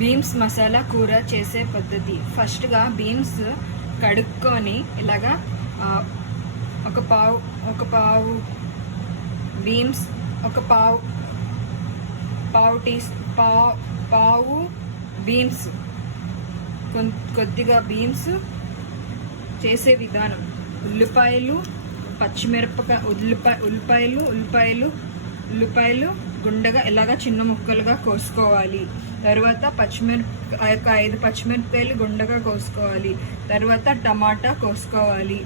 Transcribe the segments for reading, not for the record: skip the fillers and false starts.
Beans masala కూర చేసే పద్ధతి. ఫస్ట్గా బీన్స్ కడుక్కొని ఇలాగా ఒక పావు బీన్స్, ఒక పావు బీన్స్, కొద్దిగా బీన్స్ చేసే విధానం. ఉల్లిపాయలు, పచ్చిమిరపకాయ, ఉల్లిపాయలు గుండగా ఇలాగా చిన్న ముక్కలుగా కోసుకోవాలి. తర్వాత 5 పచ్చిమిరపకాయలు గుండగా కోసుకోవాలి. తర్వాత టమాటా కోసుకోవాలి.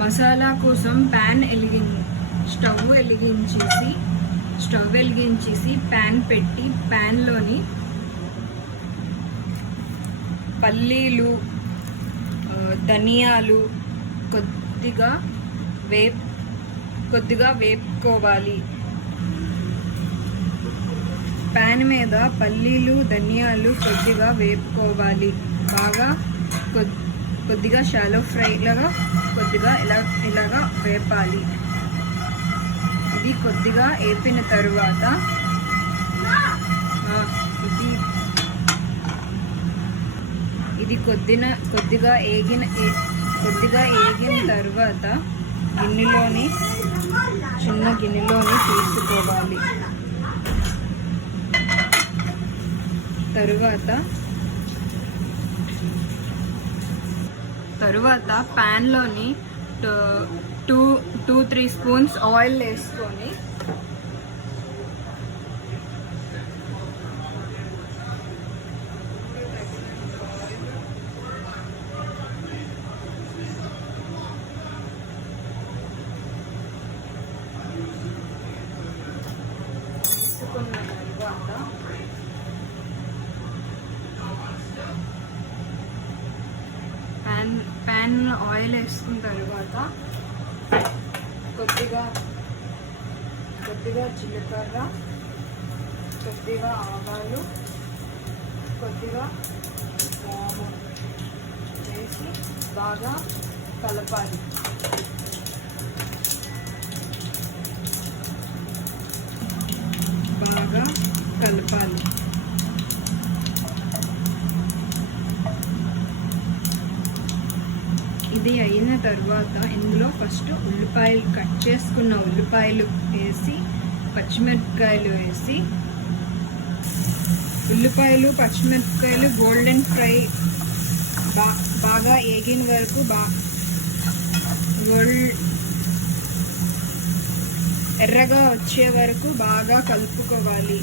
మసాలా కోసం స్టవ్ వెలిగించేసి ప్యాన్ పెట్టి ప్యాన్లోని పల్లీలు, ధనియాలు కొద్దిగా వేపుకోవాలి. ప్యాన్ మీద పల్లీలు, ధనియాలు కొద్దిగా వేపుకోవాలి. బాగా కొద్దిగా షాలో ఫ్రై లాగా కొద్దిగా ఇలాగా వేపాలి. ఇది కొద్దిగా వేపిన తరువాత ఇది కొద్దిగా ఏగిన తర్వాత చిన్న గిన్నెలోని తీసుకోవాలి. తరువాత ప్యాన్లోని 2-3 స్పూన్స్ ఆయిల్ వేసుకొని ప్యాన్ ఆయిల్ వేసుకున్న తర్వాత కొద్దిగా జీలకర్ర, కొద్దిగా ఆవాలు, కొద్దిగా వాము వేసి బాగా కలపాలి. ఇది అయిన తర్వాత ఇందులో ఫస్ట్ కట్ చేసుకున్న ఉల్లిపాయలు వేసి, పచ్చిమిరపకాయలు వేసి, పచ్చిమిరపకాయలు గోల్డెన్ ఫ్రై బాగా ఏగిన వరకు ఎర్రగా వచ్చే వరకు బాగా కలుపుకోవాలి.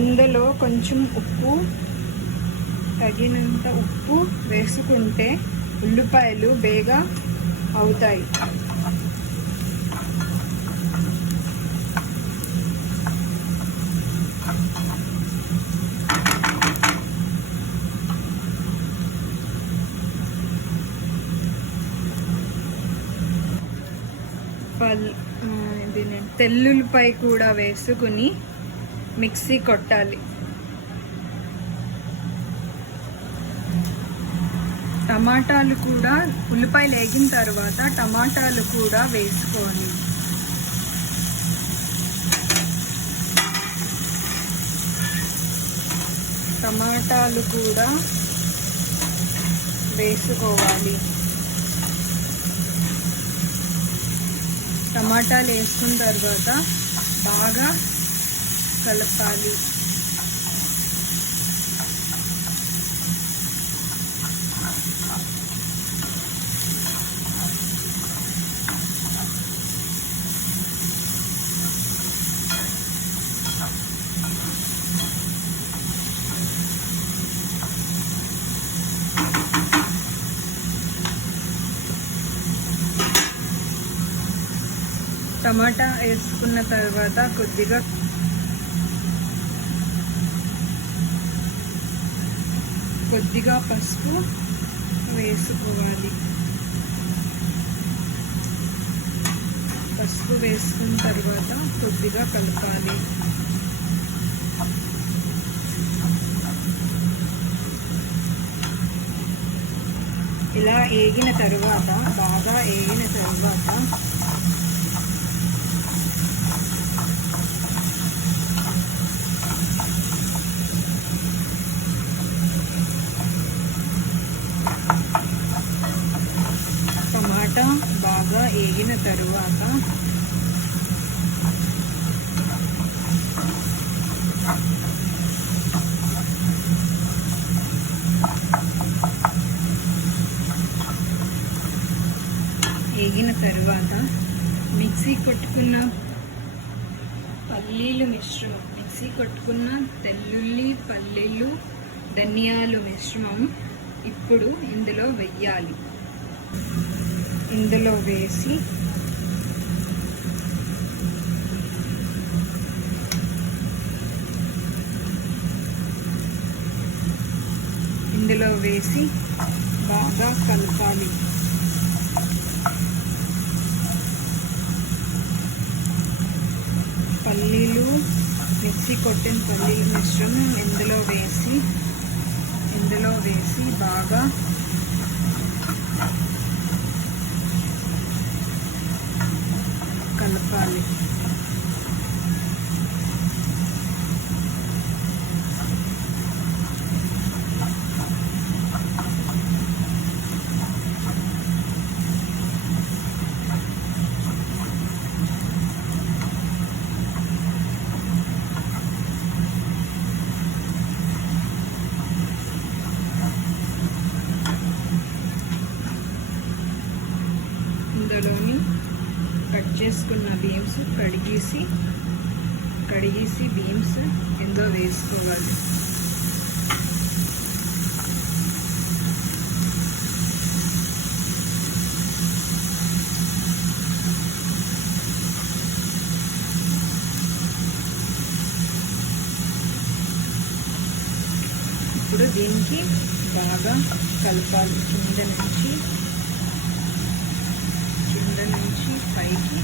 ఇందులో కొంచెం తగినంత ఉప్పు వేసుకుంటే ఉల్లిపాయలు బేగా అవుతాయి. తెల్లుల్లిపాయ కూడా వేసుకుని మిక్సీ కొట్టాలి. టమాటాలు కూడా, ఉల్లిపాయలు వేగిన తర్వాత టమాటాలు కూడా వేసుకోవాలి. టమాటాలు కూడా వేసుకోవాలి. టమాటాలు వేసుకున్న తర్వాత బాగా కలపాలి. టమాటా వేసుకున్న తర్వాత కొద్దిగా పసుపు వేసుకోవాలి. పసుపు వేసుకున్న తర్వాత కొద్దిగా కలపాలి. ఇలా ఏగిన తరువాత, బాగా ఏగిన తరువాత టమాటా బాగా ఏగిన తరువాత మిక్సీ కొట్టుకున్న పల్లీలు మిశ్రమం, మిక్సీ కొట్టుకున్న తెల్లుల్లి, పల్లీలు, ధనియాలు మిశ్రమం ఇప్పుడు ఇందులో వెయ్యాలి. ఇందులో వేసి బాగా కలపాలి. పల్లీలు, మిక్సీ కొట్టిన పల్లీల మిశ్రమం ఇందులో వేసి బాగా కలపాలి. ఇందులోని కట్ చేసుకున్న బీన్స్ కడిగేసి బీన్స్ ఇందులో వేసుకోవాలి. ఇప్పుడు దీనికి బాగా కలపాలి. కింద నుంచి పైకి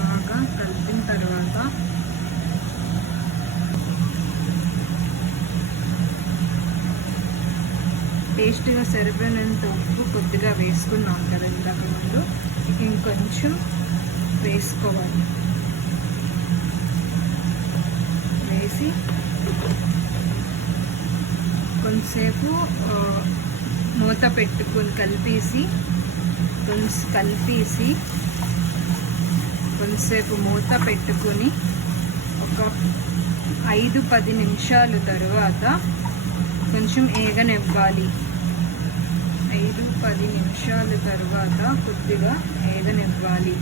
బాగా కలిపిన తర్వాత టేస్ట్గా సరిపోయినంత ఉప్పు కొద్దిగా వేసుకున్నాం కదా ఇందాక ముందు, ఇంకొంచెం వేసుకోవాలి. వేసి కొంతసేపు మూత పెట్టుకుని కొంతసేపు మూత పెట్టుకుని ఒక 5-10 నిమిషాల తరువాత కొంచెం ఏగనివ్వాలి. 5-10 నిమిషాల తర్వాత కొద్దిగా ఏగనివ్వాలి.